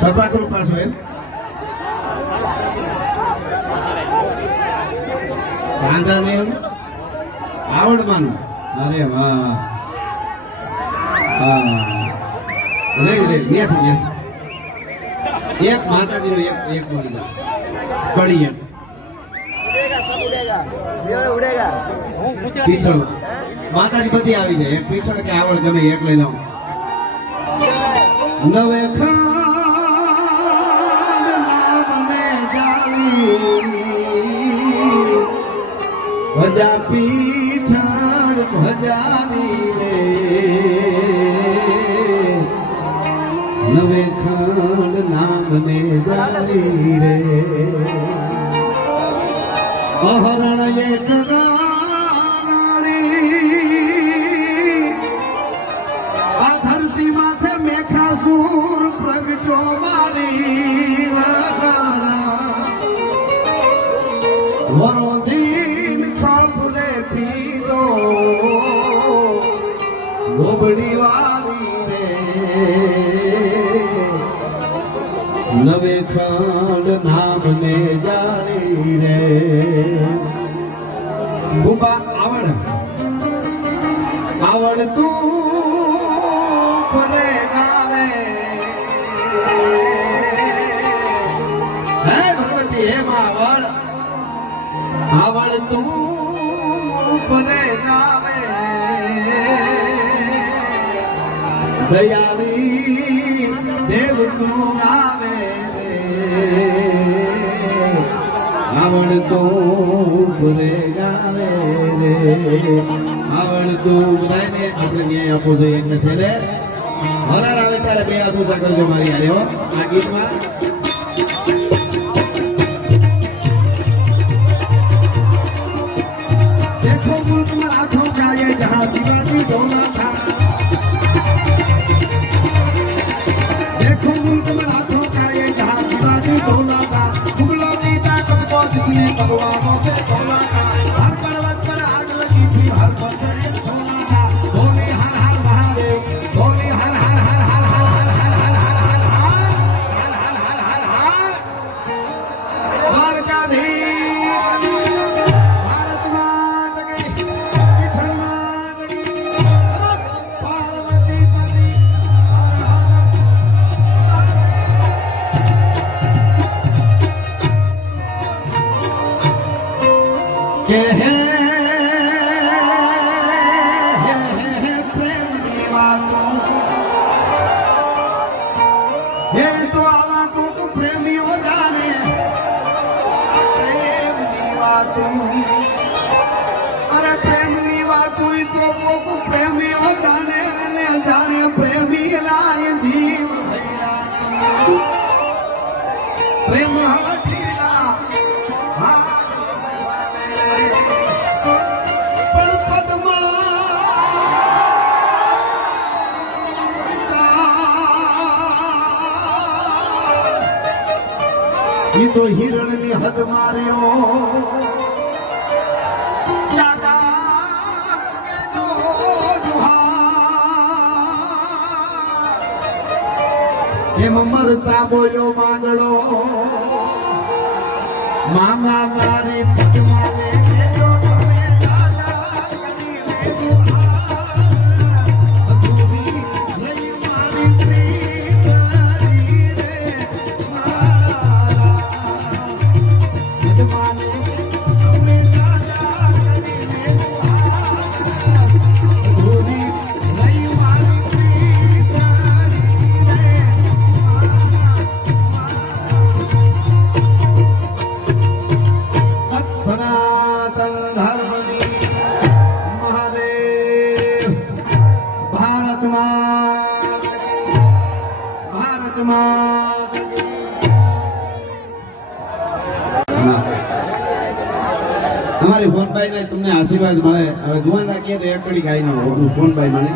સભાકૃત પાછું એમ વાંધા નહીં એમ આવડવાનું. અરે વાહ રેડી રેડી ત્યાંથી એક માતાજીનું એક મળી જાય કડી એમ પીછળ માતાજી બધી આવી જાય. એક પીછળ કે આવડ ગમે એક લઈ લઉં. નવે ખાન નામે જાળી ભજા પીછળ ભજાની રે નવે ખાન નામને જાળી રે અહરણ એક આ ધરતી માથે મેઘાસુર પ્રગટો મારી વરો દીન ખાપરે પીધો ગોબડી વાળી રે નવે ખંડ નામને જાણી રે ભૂપા આવડ તું પરે ગાવે હે ભગવતી હે આવડ તું પરે ગાવે દયાળી દેવ તું ગાવે આવડ તું પરે ગાવે રે આવડ તું બધાને આપણે ન્યાય આપવો જોઈએ એટલે છે ને હરાર આવે ત્યારે બે હાથ ઊંચા કરજો મારી હારે હો આ ગીતમાં. देखो मुल्क में आठों का ये जहां शिवाजी डोला था देखो मुल्क में आठों का ये जहां शिवाजी डोला था मुगलों की ताकत को जिसने भगवानों से तोला था हर पर्वत पर आग लगी थी हर पत्थर एक सोना था बोले हर हर महादेव बोले हर हर हर हर हर हर हर हर हर हर हर हर हर हर हर द्वारकाधीश भारत माता की पिछड़ माता की पार्वती पति हर हर के है प्रेम की बातों ये तो आवा को प्रेमियों जाने प्रेम की बातों अरे प्रेम की बातों तो को प्रेमियों जाने जाने प्रेमी लाए जीव भैया प्रेम हवठीला पर पद्मा ये तो हिरण ने हद मार्यो जागा के जो जुहार एम मरता बोलो मांगड़ो मामा मारी पद्मा ले जो तुम्हें दादा करी ले जुहार अधूरी नहीं मारी प्रीत लड़ी रे मारा पद्मा ले जो तुम्हें दादा करी ले जुहार अधूरी नहीं मारी प्रीत लड़ी रे सत सनातन धर्मनी महादेव भारत माता की भारत माता की हमारी फोन भाई ने तुमने आशीर्वाद મળે હવે જુવાન રાખીએ તો એક કડી ગાઈ નો ફોન ભાઈ મને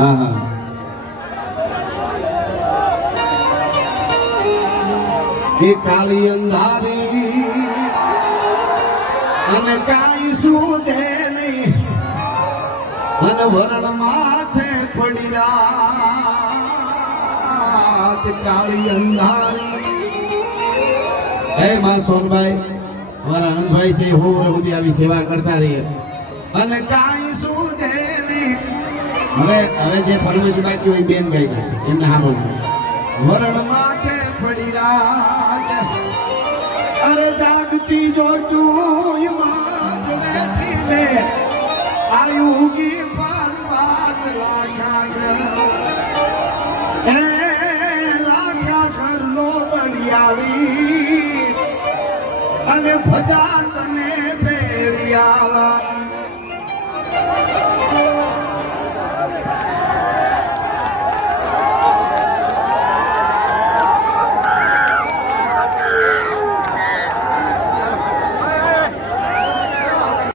હા હા કે કાળી અંધારી અને કાઈ સુધે નહીં મન વરણ માથે પડી રાત કાળી અંધારી. હે માં સોનભાઈ, અમારા આનંદભાઈ છે, હો સુધી આવી સેવા કરતા રહીએ અને કાંઈ સુધે નહીં. હવે જે ફરમાઈશ બાકી હોય બેન ગાઈ કરશે એમને સાંભળવું. વરણ માથે પડી રાત, અરે જાગતી જોતું માજડેથી મે આયુગી પર્વત લાખા લાખા ઘરનો બળિયાવી અને ભજા